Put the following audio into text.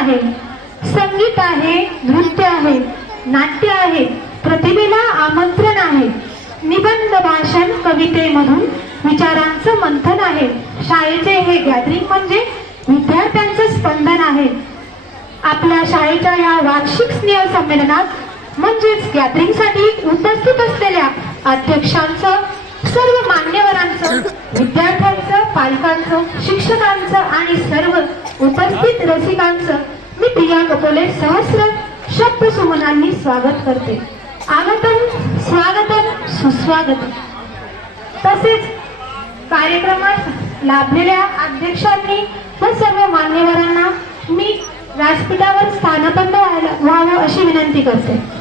आहे, संगीत आहे, नृत्य आहे, नाट्य आहे, प्रतिभेला आमंत्रण आहे, निबंध भाषण कवितेमधून विचारांचं मंथन आहे. शाळेचे हे गॅदरिंग म्हणजे विद्यार्थ्यांचं स्पंदन आहे. आपल्या शाळेच्या या वार्षिक स्नेह संमेलनात म्हणजेच गॅदरिंगसाठी उपस्थित असलेल्या अध्यक्षांचं, सर्व मान्यवरांचं, विद्यार्थ्यांचं, पालकांचं, शिक्षकांचं आणि सर्व उपस्थित रसिकांचं मी प्रिया कपोले सहस्र शब्द सुमनांनी स्वागत करते. आगतम, स्वागतम, सुस्वागतम. तसेच कार्यक्रमात लाभलेल्या अध्यक्षांनी व सर्व मान्यवरांना मी व्यासपीठावर स्थानबद्ध व्हावं अशी विनंती करते.